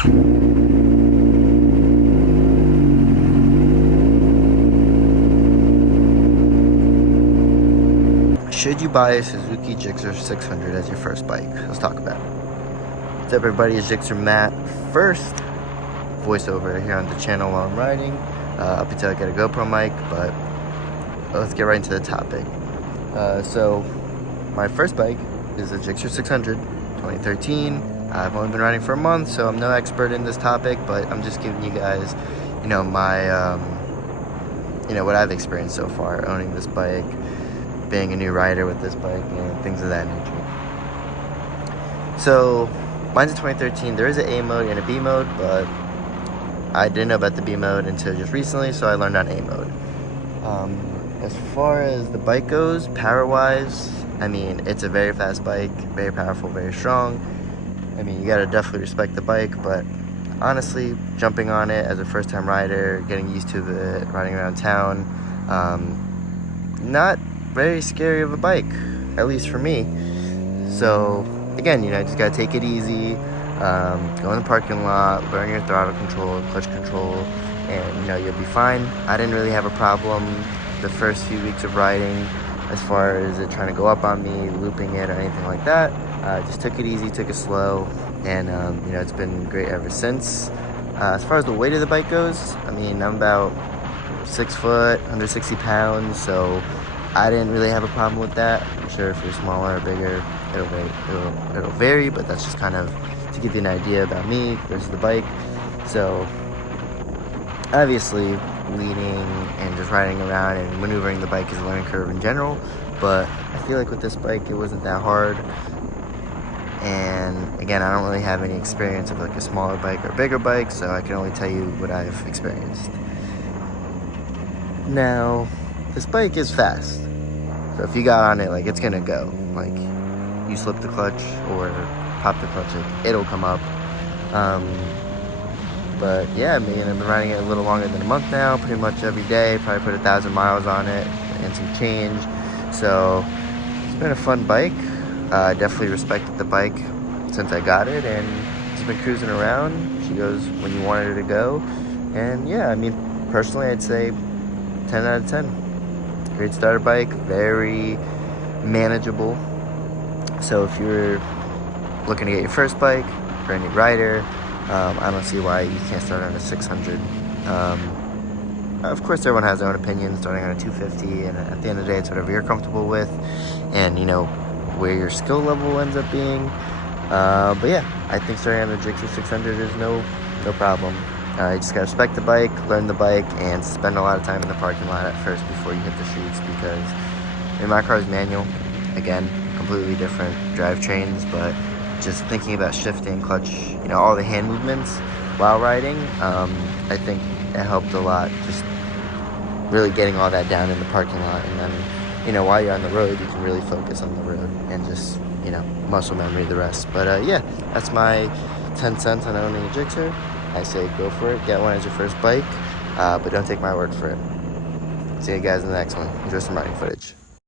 Should you buy a Suzuki GSXR 600 as your first bike? Let's talk about it. What's up, everybody? It's GSXR Matt. First voiceover here on the channel while I'm riding. Up until I get a GoPro mic, but let's get right into the topic. So my first bike is a GSXR 600 2013. I've only been riding for a month, so I'm no expert in this topic, but I'm just giving you guys, my, what I've experienced so far owning this bike, being a new rider with this bike, and things of that nature. So mine's a 2013. There is an A mode and a B mode, but I didn't know about the B mode until just recently, so I learned on A mode. As far as the bike goes, power-wise, it's a very fast bike, very powerful, very strong. You gotta definitely respect the bike, but honestly, jumping on it as a first-time rider, getting used to it, riding around town, not very scary of a bike, at least for me. So again, just gotta take it easy, go in the parking lot, learn your throttle control, clutch control, and you'll be fine. I didn't really have a problem the first few weeks of riding as far as it trying to go up on me, looping it, or anything like that. Just took it easy, took it slow, and it's been great ever since. As far as the weight of the bike goes, I'm about 6 foot, under 60 pounds, so I didn't really have a problem with that. I'm sure if you're smaller or bigger, it'll vary, but that's just kind of to give you an idea about me versus the bike. So obviously, leading and just riding around and maneuvering the bike is a learning curve in general, but I feel like with this bike, it wasn't that hard. And again, I don't really have any experience of like a smaller bike or bigger bike, so I can only tell you what I've experienced. Now, this bike is fast, so if you got on it, it's gonna go. You slip the clutch or pop the clutch, it'll come up. But yeah, I've been riding it a little longer than a month now, pretty much every day. Probably put 1,000 miles on it and some change. So it's been a fun bike. I definitely respected the bike since I got it, and just been cruising around. She goes when you want her to go. And yeah, personally, I'd say 10 out of 10. Great starter bike, very manageable. So if you're looking to get your first bike, for any rider, I don't see why you can't start on a 600. Of course, everyone has their own opinion, starting on a 250, and at the end of the day, it's whatever you're comfortable with, and where your skill level ends up being. But yeah, I think starting on the GSXR 600 is no problem. You just gotta respect the bike, learn the bike, and spend a lot of time in the parking lot at first before you hit the streets, because my car is manual. Again, completely different drivetrains, but just thinking about shifting, clutch, all the hand movements while riding, I think it helped a lot, just really getting all that down in the parking lot. And then, while you're on the road, you can really focus on the road and just, muscle memory the rest. But yeah, that's my 10 cents on owning a GSXR. I say go for it, get one as your first bike, but don't take my word for it. See you guys in the next one. Enjoy some riding footage.